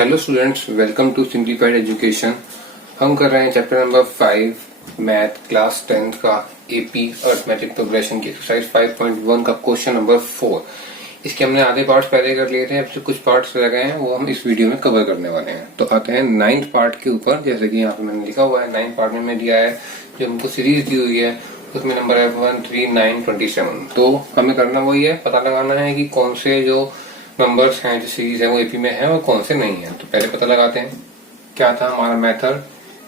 Hello students, welcome to simplified education. हम कर रहे हैं chapter number 5 math class 10th का एपी अर्थमेटिक प्रोग्रेशन की एक्सरसाइज 5.1 का क्वेश्चन नंबर 4। इसके हमने आधे पार्ट्स पहले कर लिए थे, अब से कुछ पार्ट्स रह गए हैं, वो हम इस वीडियो में कवर करने वाले हैं। तो आते हैं 9th पार्ट के ऊपर। जैसे कि यहाँ पे मैंने लिखा हुआ है 9th पार्ट में मैं दिया है, जो हमको सीरीज दी हुई है उसमें नंबर है 1, 3, 9, 27। तो हमें करना वही है, पता लगाना है कि कौन से जो नंबर्स हैं जो सीरीज है वो एपी में है और कौन से नहीं है। तो पहले पता लगाते हैं क्या था हमारा method,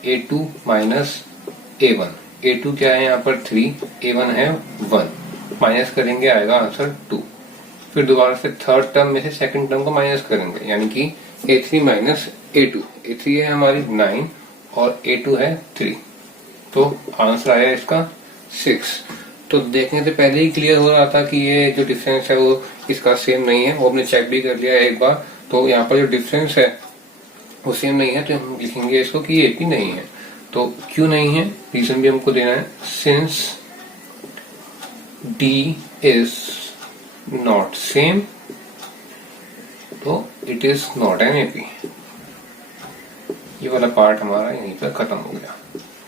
a2 minus a1। a2 क्या है यहाँ पर 3, a1 है 1, माइनस करेंगे आएगा आंसर 2। फिर दोबारा से थर्ड टर्म में से सेकंड टर्म को माइनस करेंगे, यानी कि a3 माइनस a2। a3 है हमारी 9 और a2 है 3, तो आंसर आया इसका 6। तो देखने से पहले ही क्लियर हो रहा था कि ये जो डिफरेंस है वो इसका सेम नहीं है, वो हमने चेक भी कर लिया एक बार। तो यहाँ पर जो डिफरेंस है वो सेम नहीं है, तो हम लिखेंगे इसको कि ये एपी नहीं है। तो क्यों नहीं है, रीजन भी हमको देना है। Since D is not same, तो it is not an AP. ये वाला पार्ट हमारा यहीं पर खत्म हो गया।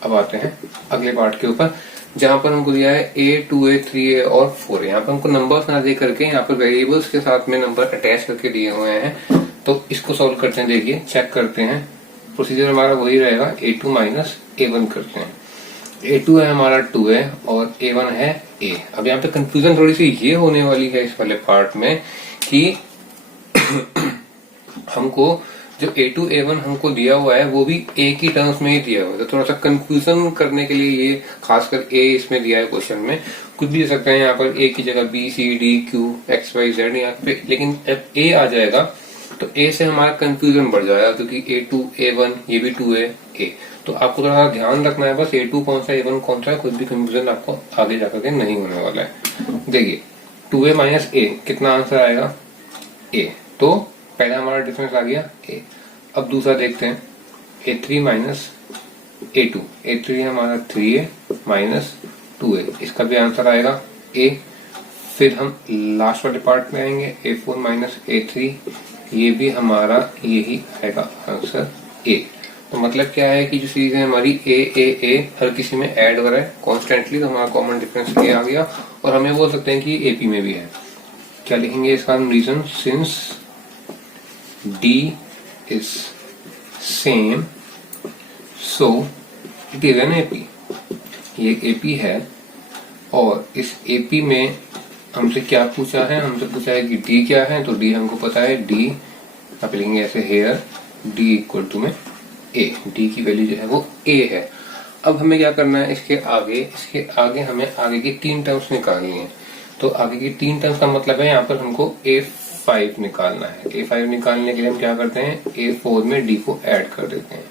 अब आते हैं अगले पार्ट के ऊपर, जहां पर हमको दिया है a, 2a, 3a और 4a। यहाँ पर हमको नंबर्स ना दे करके यहाँ पर वेरिएबल्स के साथ में नंबर अटैच करके दिए हुए हैं। तो इसको सॉल्व करते हैं, देखिए चेक करते हैं। प्रोसीजर हमारा वही रहेगा, a2 माइनस a1 करते हैं। a2 है हमारा 2a और a1 है a। अब यहाँ पे कंफ्यूजन थोड़ी सी ये होने वाली है इस वाले पार्ट में कि हमको जो a2 a1 हमको दिया हुआ है वो भी a की टर्म्स में ही दिया हुआ है। तो थोड़ा सा कंफ्यूजन करने के लिए ये खासकर a इसमें दिया है क्वेश्चन में। कुछ भी दे सकते हैं यहाँ पर, a की जगह b, c, d, q, x, y, z यहाँ पे, लेकिन जब a आ जाएगा तो a से हमारा कंफ्यूजन बढ़ जाएगा, क्योंकि a2 a1 ये भी 2a a। तो आपको थोड़ा ध्यान रखना है बस, a2 कौन सा a1 कौन सा है, कुछ भी कंफ्यूजन आपको आगे जाकर के नहीं होने वाला है। देखिए 2a माइनस a कितना आंसर आएगा a। तो पहला हमारा डिफरेंस आ गया a। अब दूसरा देखते हैं a3 माइनस a2। a3 हमारा 3a माइनस 2a, इसका भी आंसर आएगा a। फिर हम लास्ट वाले पार्ट में आएंगे, a4 माइनस a3, ये भी हमारा यही आएगा आंसर a। तो मतलब क्या है कि जो सीरीज है हमारी a हर किसी में ऐड हो रहा है कॉन्स्टेंटली, तो हमारा कॉमन डिफरेंस a आ गया। और हमें बोल सकते हैं कि एपी में भी है। क्या लिखेंगे इसका हम reason, since D is same, so it is an AP। ये AP है और इस AP में हमसे क्या पूछा है, हमसे पूछा है कि D क्या है। तो D हमको पता है, D आप लिखेंगे ऐसे हेयर D इक्वल टू में A। D की वैल्यू जो है वो A है। अब हमें क्या करना है, इसके आगे हमें आगे की 3 टर्म्स निकालनी है। तो आगे की 3 टर्म्स का मतलब है यहाँ पर हमको A5 निकालना है। A5 निकालने के लिए हम क्या करते हैं, A4 में D को ऐड कर देते हैं।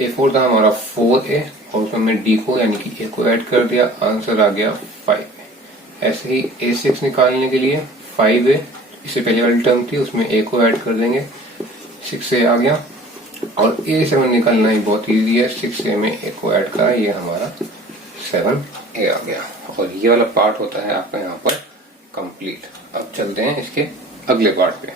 A4 था हमारा 4A और उसमें हमने D को यानी कि A को ऐड कर दिया, आंसर आ गया 5। ऐसे ही A6 निकालने के लिए 5A, इससे पहले वाली टर्म थी उसमें A को ऐड कर देंगे, 6A आ गया। और A7 निकालना ही बहुत इजी है, 6A में A को ऐड करा, ये हमारा 7A आ गया। और ये वाला पार्ट होता है आपका यहाँ पर कंप्लीट। अब चलते हैं इसके अगले पार्ट पे।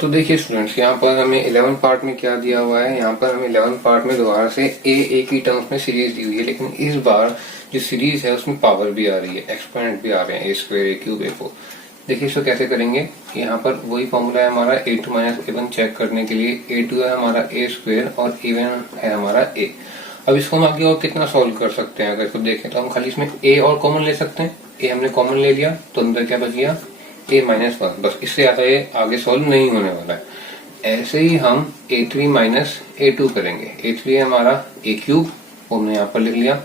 तो देखिए स्टूडेंट्स, यहाँ पर हमें 11 पार्ट में क्या दिया हुआ है, यहाँ पर हमें 11 पार्ट में दोबारा से a की टर्म्स में सीरीज दी हुई है, लेकिन इस बार जो सीरीज है उसमें पावर भी आ रही है, एक्सपोनेंट भी आ रहे हैं, a square, a cube, a4। देखिए इसको कैसे करेंगे, यहाँ पर वही फॉर्मूला है हमारा a2 माइनस a1 चेक करने के लिए। a2 है हमारा a स्क्वायर और a1 है हमारा a। अब इसको हम आगे और कितना सॉल्व कर सकते हैं, अगर इसको देखें तो हम खाली इसमें a और कॉमन ले सकते हैं। a हमने कॉमन ले लिया तो अंदर क्या बच गया, a माइनस 1, बस इससे ज्यादा ये आगे सॉल्व नहीं होने वाला है। ऐसे ही हम a3 माइनस a2 करेंगे। a3 है हमारा a क्यूब, वो हमने यहाँ पर लिख लिया,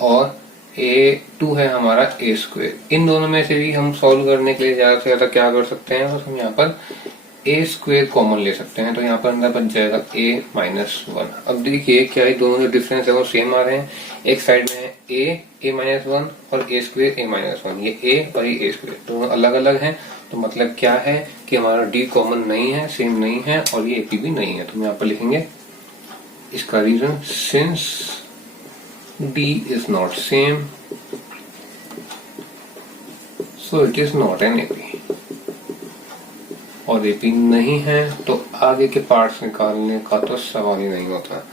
और a2 है हमारा a स्क्वायर। इन दोनों में से भी हम सॉल्व करने के लिए ज्यादा से ज्यादा क्या कर सकते हैं, बस हम यहाँ पर a स्क्वायर कॉमन ले सकते हैं। तो यहाँ पर अंदर बच जाएगा a माइनस 1। अब देखिए क्या ये दोनों जो डिफरेंस है वो सेम आ रहे हैं। एक साइड में है a माइनस 1 और a स्क्वायर a माइनस 1, ये a और ये a स्क्वायर दोनों अलग अलग हैं। तो मतलब क्या है कि हमारा d कॉमन नहीं है, सेम नहीं है, और ये AP भी नहीं है। तो हम यहाँ पर लिखेंगे इसका reason, since D is not same, so it is not an AP। और एपी नहीं है तो आगे के पार्ट्स निकालने का तो सवाल ही नहीं होता।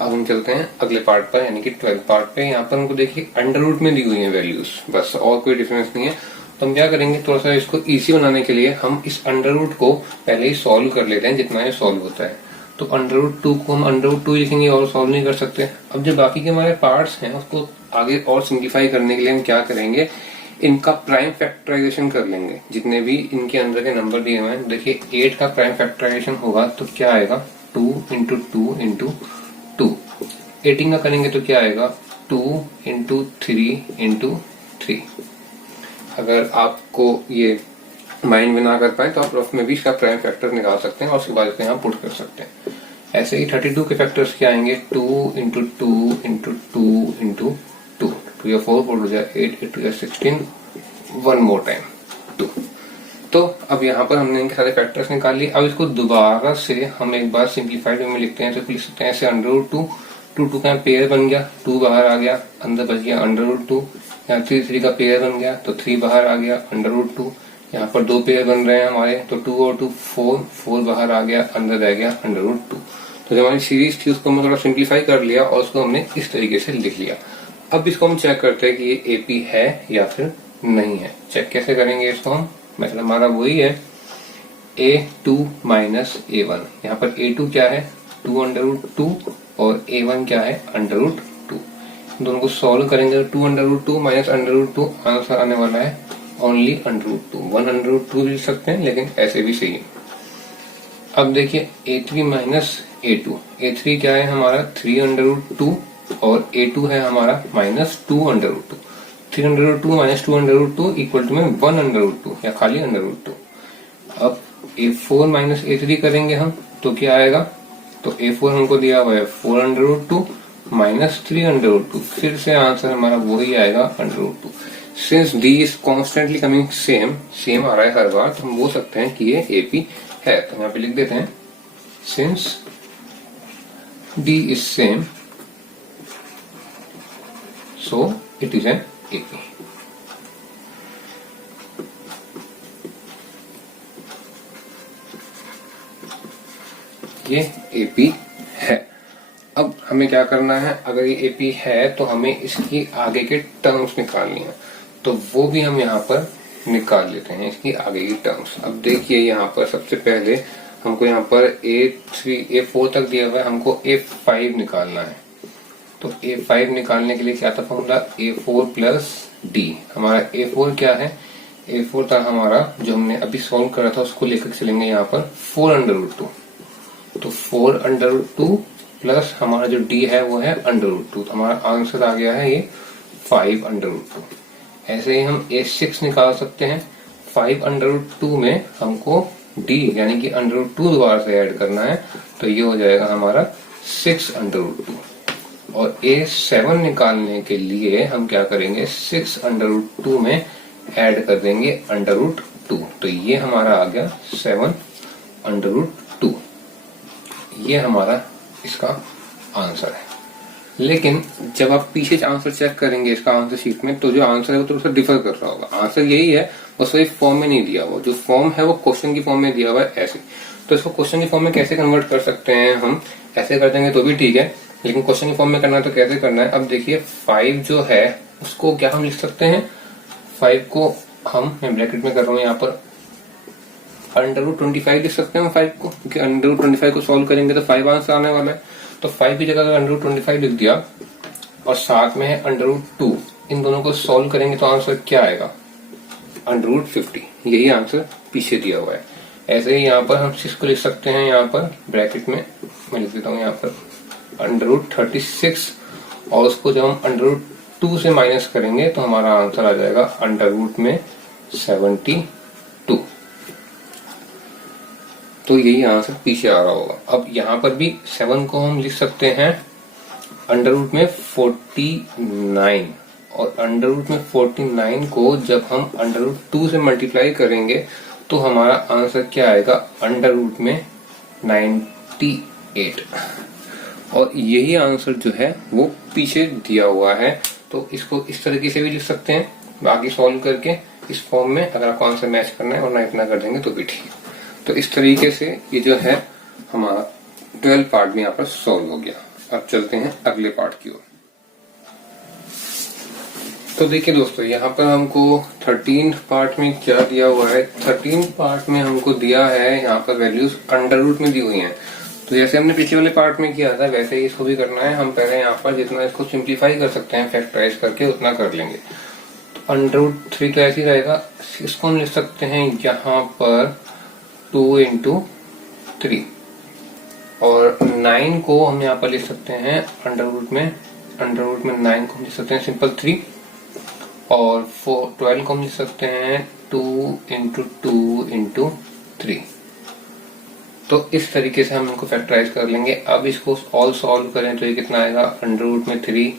अब हम चलते हैं अगले पार्ट पर, यानी कि 12th पार्ट पे। यहाँ पर हमको देखिए अंडर रूट में दी हुई है वैल्यूज, बस और कोई डिफरेंस नहीं है। तो हम क्या करेंगे, थोड़ा सा इसको इजी बनाने के लिए हम इस अंडर रूट को पहले ही सॉल्व कर लेते हैं जितना ये सॉल्व होता है। तो अंडर रूट 2 को हम अंडर रूट 2 लिखेंगे और सॉल्व नहीं कर सकते। अब जो बाकी के हमारे पार्ट्स हैं उसको आगे और सिंप्लीफाई करने के लिए हम क्या करेंगे, इनका प्राइम फैक्टराइजेशन कर लेंगे। जितने भी इनके अंदर के नंबर दिए हुए हैं, देखिए 8 का प्राइम फैक्टराइजेशन होगा तो क्या आएगा, 2 इंटू 2 इंटू 2। 18 का करेंगे तो क्या आएगा, 2 इंटू 3 इंटू 3। अगर आपको ये माइंड में ना कर पाए तो आप रफ में भी इसका प्राइम फैक्टर निकाल सकते हैं और उसके बाद इसको यहाँ पुट कर सकते हैं। ऐसे ही 32 के फैक्टर्स क्या आएंगे, 2 इंटू 2 इंटू 2 इंटू 2, 2 या 4 हो जाए 8, 8 या 16, 1 मोर टाइम 2। तो अब यहाँ पर हमने इनके सारे फैक्टर्स निकाल लिए। अब इसको दोबारा से हम एक बार सिंप्लीफाइड वे में लिखते हैं। तो लिख सकते हैं ऐसे अंडर रूट 2, 2 का पेयर बन गया, 2 बाहर आ गया, अंदर बच गया अंडर रूट 2। यहाँ 3 का पेयर बन गया तो 3 बाहर आ गया, अंडर रूट 2। यहाँ पर 2 पेयर बन रहे हैं हमारे, तो 2 और 2 4 बाहर आ गया, अंदर रह गया अंडर रूट 2। तो जो हमारी सीरीज थी उसको हमने थोड़ा सिंप्लीफाई कर लिया और उसको हमने इस तरीके से लिख लिया। अब इसको हम चेक करते हैं कि ये एपी है या फिर नहीं है। चेक कैसे करेंगे इसको हम, मतलब हमारा वही है A2 माइनस A1। यहाँ पर A2 क्या है, 2 अंडर रूट 2 और A1 क्या है, अंडर रूट 2। दोनों को सॉल्व करेंगे तो 2 under root 2 minus under root 2, answer आने वाला है only under root 2। 1 under root 2 लिख सकते हैं लेकिन ऐसे भी सही है। अब देखिए A3 माइनस A2, A3 क्या है हमारा 3 अंडर रूट 2 और A2 है हमारा minus 2 under root 2। 3 under root 2 minus 2 under root 2 equal to में 1 अंडर रूट 2 या खाली अंडर रूट 2। अब A4 माइनस A3 करेंगे हम तो क्या आएगा, तो A4 हमको दिया हुआ है 4 under root 2 minus 3 under root 2। फिर से आंसर हमारा वही आएगा under root 2। Since D is constantly coming same आ रहा है हर बार, तो हम बोल सकते हैं कि ये AP है। तो यहाँ पे लिख देते हैं since D is same so it is an AP। ये AP है। अब हमें क्या करना है, अगर ये AP है तो हमें इसकी आगे के टर्म्स निकालनी है, तो वो भी हम यहाँ पर निकाल लेते हैं इसकी आगे की टर्म्स। अब देखिए यहाँ पर सबसे पहले हमको यहाँ पर A4 तक दिया हुआ है, हमको A5 निकालना है। तो A5 निकालने के लिए क्या था फॉर्मूला, A4 प्लस D। हमारा A4 क्या है, A4 था हमारा जो हमने अभी सॉल्व करा था, उसको लेकर चलेंगे यहाँ पर 4 अंडर रूट 2। तो 4 अंडर रूट 2 प्लस हमारा जो D है वो है अंडर रूट 2। तो हमारा आंसर आ गया है ये 5 अंडर रूट 2। ऐसे ही हम A6 निकाल सकते हैं। 5 अंडर रूट 2 में हमको D यानी कि अंडर रूट 2 दोबारा से ऐड करना है, तो ये हो जाएगा हमारा 6 अंडर रूट 2। और A7 निकालने के लिए हम क्या करेंगे, 6 अंडर रूट 2 में ऐड कर देंगे अंडर रूट 2। तो ये हमारा आ गया 7 अंडर रूट 2। ये हमारा इसका आंसर है। लेकिन जब आप पीछे आंसर चेक करेंगे इसका आंसर शीट में, तो जो आंसर है वो थोड़ा सा डिफर कर रहा होगा। आंसर यही है, बस वही फॉर्म में नहीं दिया हुआ। जो फॉर्म है वो क्वेश्चन की फॉर्म में दिया हुआ है ऐसे। तो इसको क्वेश्चन की फॉर्म में कैसे कन्वर्ट कर सकते हैं हम, ऐसे कर देंगे तो भी ठीक है, लेकिन क्वेश्चन की फॉर्म में करना है तो कैसे करना है। अब देखिए 5 जो है उसको क्या हम लिख सकते हैं, 5 को मैं ब्रैकेट में कर रहा हूँ यहाँ पर अंडर रूट 25 लिख सकते हैं 5 को, क्योंकि अंडर रूट 25 को सॉल्व करेंगे तो 5 आंसर आने वाला है। तो 5 की जगह अंडर रूट 25 लिख दिया और साथ में है अंडर रूट 2। इन दोनों को सॉल्व करेंगे तो आंसर क्या आएगा, अंडर रूट 50। यही आंसर पीछे दिया हुआ है। ऐसे ही यहाँ पर हम 6 को लिख सकते हैं, यहाँ पर ब्रैकेट में मैं लिख देता हूँ यहाँ पर अंडर रूट 36, और उसको जब हम अंडर रूट 2 से माइनस करेंगे तो हमारा आंसर आ जाएगा अंडर रूट में 72। तो यही आंसर पीछे आ रहा होगा। अब यहाँ पर भी 7 को हम लिख सकते हैं अंडर रूट में 49, और अंडर रूट में 49 को जब हम अंडर रूट 2 से मल्टीप्लाई करेंगे तो हमारा आंसर क्या आएगा, अंडर रूट में 98। और यही आंसर जो है वो पीछे दिया हुआ है। तो इसको इस तरीके से भी लिख सकते हैं, बाकी सॉल्व करके इस फॉर्म में, अगर आपको आंसर मैच करना है, वरना इतना कर देंगे तो भी ठीक। तो इस तरीके से ये जो है हमारा 12 पार्ट भी यहाँ पर सॉल्व हो गया। अब चलते हैं अगले पार्ट की ओर। तो देखिए दोस्तों, यहाँ पर हमको 13 पार्ट में क्या दिया हुआ है। 13 पार्ट में हमको दिया है यहाँ पर वैल्यूज अंडर रूट में दी हुई हैं। तो जैसे हमने पिछले वाले पार्ट में किया था वैसे ही इसको भी करना है। हम पहले यहाँ पर जितना इसको सिंप्लीफाई कर सकते हैं फैक्टराइज करके उतना कर लेंगे। तो अंडर रूट 3 तो ऐसे ही रहेगा, इसको हम लिख सकते हैं यहाँ पर 2 इंटू 3 और 9 को हम यहाँ पर लिख सकते हैं अंडर रूट में 9 को हम लिख सकते हैं सिंपल 3 और 12 को हम लिख सकते हैं 2 इंटू 2 इंटू 3। तो इस तरीके से हम इनको फैक्टराइज कर लेंगे। अब इसको ऑल सॉल्व करें तो ये कितना आएगा अंडर रूट में 3।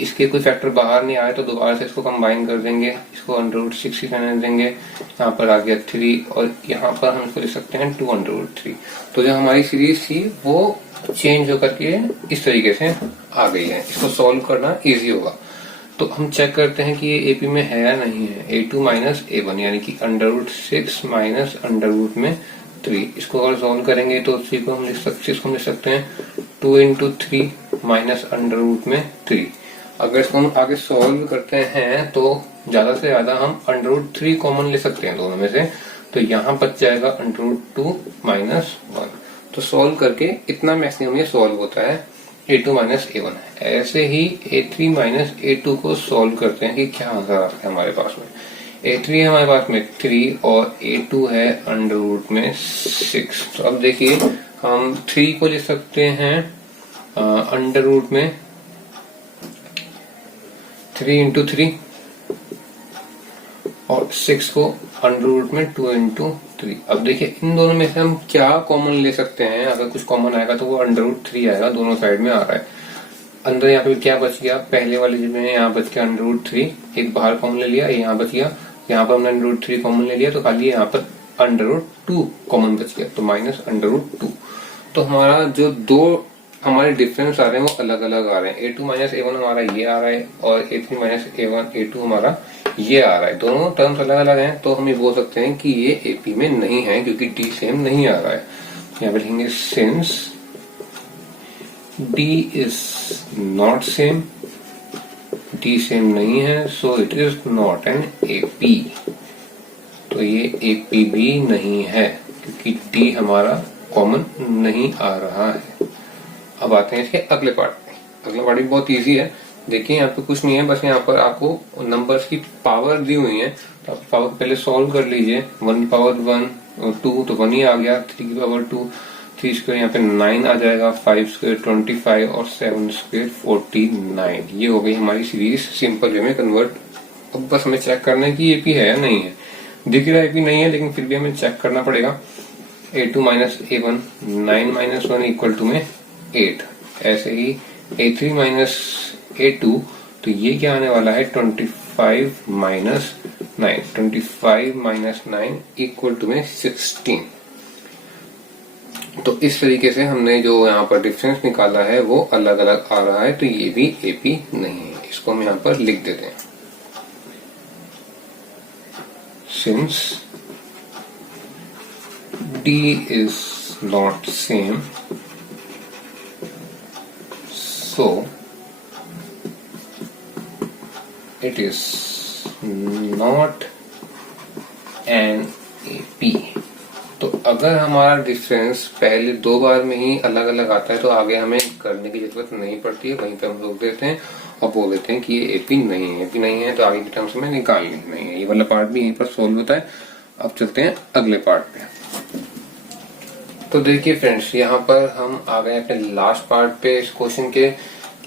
इसके कोई फैक्टर बाहर नहीं आए तो दोबारा से इसको कंबाइन कर देंगे, इसको अंडर रूट 6 ही रहने देंगे। यहाँ पर आ गया 3 और यहाँ पर हम इसको लिख सकते हैं 2 अंडर रूट 3। तो जो हमारी सीरीज थी वो चेंज होकर के इस तरीके से आ गई है। इसको सॉल्व करना इजी होगा। तो हम चेक करते हैं कि ये एपी में है या नहीं है। a2 माइनस a1 यानी कि under root 6 minus under root में 3। इसको अगर सॉल्व करेंगे तो उसी को हम लिख सकते हैं 2 इंटू 3 माइनस अंडर रूट में 3। अगर इसको हम आगे सॉल्व करते हैं तो ज्यादा से ज्यादा हम अंडर रूट 3 कॉमन ले सकते हैं दोनों में से। तो यहाँ बच जाएगा अंडर रूट 2 माइनस 1। तो सॉल्व करके इतना मैक्सिमम ये सॉल्व होता है a2 माइनस a1। ऐसे ही a3 माइनस a2 को सॉल्व करते हैं कि क्या आंसर आता है हमारे पास में। a3 है हमारे पास में 3 और a2 है अंडर रूट में 6। तो अब देखिए हम 3 को लिख सकते हैं अंडर रूट में 3 इंटू 3 और 6 को अंडर रूट में 2 इंटू 3। अब देखिए इन दोनों में से हम क्या कॉमन ले सकते हैं। अगर कुछ कॉमन आएगा तो वो अंडर रूट 3 आएगा, दोनों साइड में आ रहा है। अंदर यहाँ पे क्या बच गया, पहले वाले जिसमें यहाँ बच गया अंडर रूट 3, एक बाहर कॉमन ले लिया, यहाँ बच गया। यहाँ पर हमने अंडर रूट 3 कॉमन ले लिया तो खाली यहाँ पर अंडर रूट 2 कॉमन बच गया, तो माइनस अंडर रूट 2। तो हमारा जो दो हमारे डिफरेंस आ रहे हैं वो अलग अलग आ रहे हैं। a2 माइनस a1 हमारा ये आ रहा है और a3 माइनस a2 हमारा ये आ रहा है। दोनों टर्म्स अलग अलग हैं तो हम ये बोल सकते हैं कि ये AP में नहीं है क्योंकि D सेम नहीं आ रहा है। यहाँ पे लिखेंगे since D is not same, D same नहीं है so it is not N AP। तो ये AP भी नहीं है क्योंकि D हमारा कॉमन नहीं आ रहा है। अब आते हैं इसके अगले पार्ट में। अगला पार्ट भी बहुत इजी है। देखिए यहाँ पे कुछ नहीं है, बस यहाँ पर आपको नंबर्स की पावर दी हुई है तो आप पावर पहले सॉल्व कर लीजिए। 1 की पावर 1 और 2 तो 1 ही आ गया। 3 की पावर 2, 3 स्क्वायर यहाँ पे 9 आ जाएगा, 5 स्क्वायर 25 और 7 स्क्वायर 49। ये हो गई हमारी सीरीज सिंपल वे में कन्वर्ट। अब बस हमें चेक करना है कि AP है या नहीं है। दिख रहा है AP नहीं है लेकिन फिर भी हमें चेक करना पड़ेगा। a2 minus a1 9 minus 1 equal to में 8। ऐसे ही a3 माइनस a2 तो ये क्या आने वाला है 25 माइनस 9, 25 माइनस 9 इक्वल टू में 16। तो इस तरीके से हमने जो यहाँ पर डिफरेंस निकाला है वो अलग अलग आ रहा है। तो ये भी AP नहीं है। इसको हम यहाँ पर लिख देते हैं since D is not same so it is not an AP। तो अगर हमारा डिफरेंस पहले 2 बार में ही अलग अलग आता है तो आगे हमें करने की जरूरत नहीं पड़ती है, वहीं पे हम रोक देते हैं और बोल देते हैं कि ये AP नहीं है। AP नहीं है तो आगे की टर्म्स में निकालनी नहीं है। ये वाला पार्ट भी यहीं पर सोल्व होता है। अब चलते हैं अगले पार्ट पे। तो देखिए फ्रेंड्स, यहाँ पर हम आ गए अपने लास्ट पार्ट पे। इस क्वेश्चन के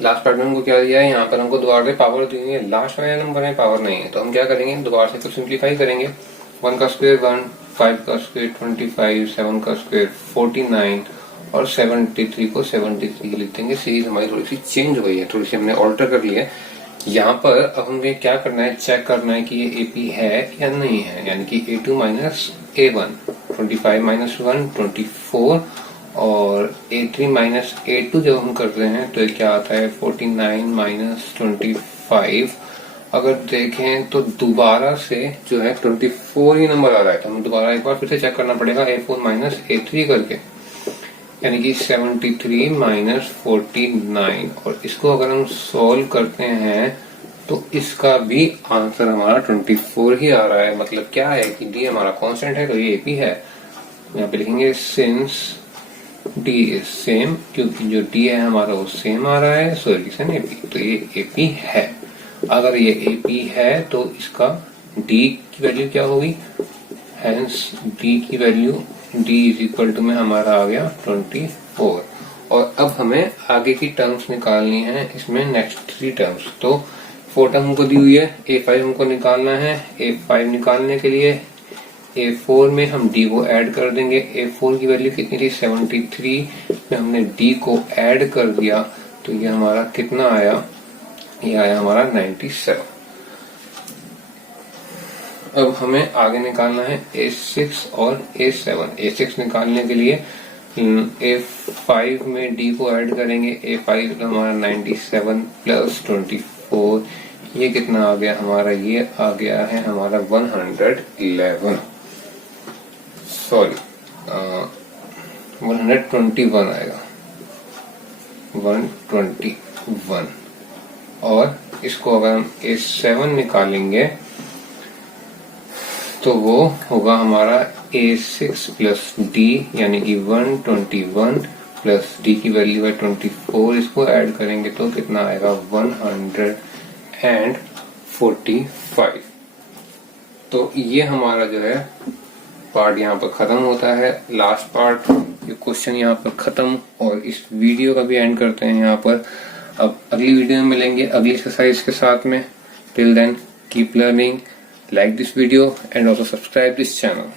लास्ट पार्ट में हमको क्या दिया है, यहाँ पर हमको दोबारा से पावर दी हुई है। लास्ट वाले नंबर में पावर नहीं है तो हम क्या करेंगे, दोबारा से कुछ सिंप्लीफाई करेंगे। 1 का स्क्वायर 1, 5 का स्क्वायर 25, 7 का स्क्वायर 49 और 73 को 73 लिख देंगे। सीरीज हमारी थोड़ी सी चेंज हो गई है, थोड़ी सी हमने ऑल्टर कर लिया है। यहाँ पर अब हमें क्या करना है, चेक करना है कि ये AP है या नहीं है। यानी कि a2 माइनस a1 25 माइनस 1 24 और a3 माइनस a2 जब हम करते हैं तो क्या आता है 49 माइनस 25 अगर देखें तो दोबारा से जो है 24 ही नंबर आ रहा है, तो हमें दोबारा एक बार फिर से चेक करना पड़ेगा A4 माइनस A3 करके, यानी कि 73 माइनस 49। और इसको अगर हम सॉल्व करते हैं तो इसका भी आंसर हमारा 24 ही आ रहा है। मतलब क्या है कि डी हमारा कांस्टेंट है, तो ये एपी है। यहाँ पे लिखेंगे सिंस डी इज सेम, क्योंकि जो डी है हमारा वो सेम आ रहा है, so it is an AP. तो ये एपी है। अगर ये एपी है तो इसका डी की वैल्यू क्या होगी, हेंस डी की value D is equal to में हमारा आ गया 24। और अब हमें आगे की टर्म्स निकालनी है, इसमें नेक्स्ट 3 टर्म्स। तो 4 टर्म हमको दी हुई है, A5 हमको निकालना है। A5 निकालने के लिए A4 में हम D को ऐड कर देंगे। A4 की वैल्यू कितनी थी 73 में हमने D को ऐड कर दिया, तो ये हमारा कितना आया, ये आया हमारा 97। अब हमें आगे निकालना है A6 और A7। A6 निकालने के लिए A5 में D को ऐड करेंगे। A5 हमारा 97 प्लस 24, ये कितना आ गया हमारा, ये आ गया है हमारा 111, सॉरी 121 आएगा, 121। और इसको अगर हम A7 निकालेंगे तो वो होगा हमारा A6 प्लस D, यानी कि 121 प्लस D की वैल्यू है 24, इसको ऐड करेंगे तो कितना आएगा 145। तो ये हमारा जो है पार्ट यहाँ पर खत्म होता है, लास्ट पार्ट, ये क्वेश्चन यहाँ पर खत्म, और इस वीडियो का भी एंड करते हैं यहाँ पर। अब अगली वीडियो में मिलेंगे अगली एक्सरसाइज के साथ में। Till then keep learning, like this video and also subscribe this channel.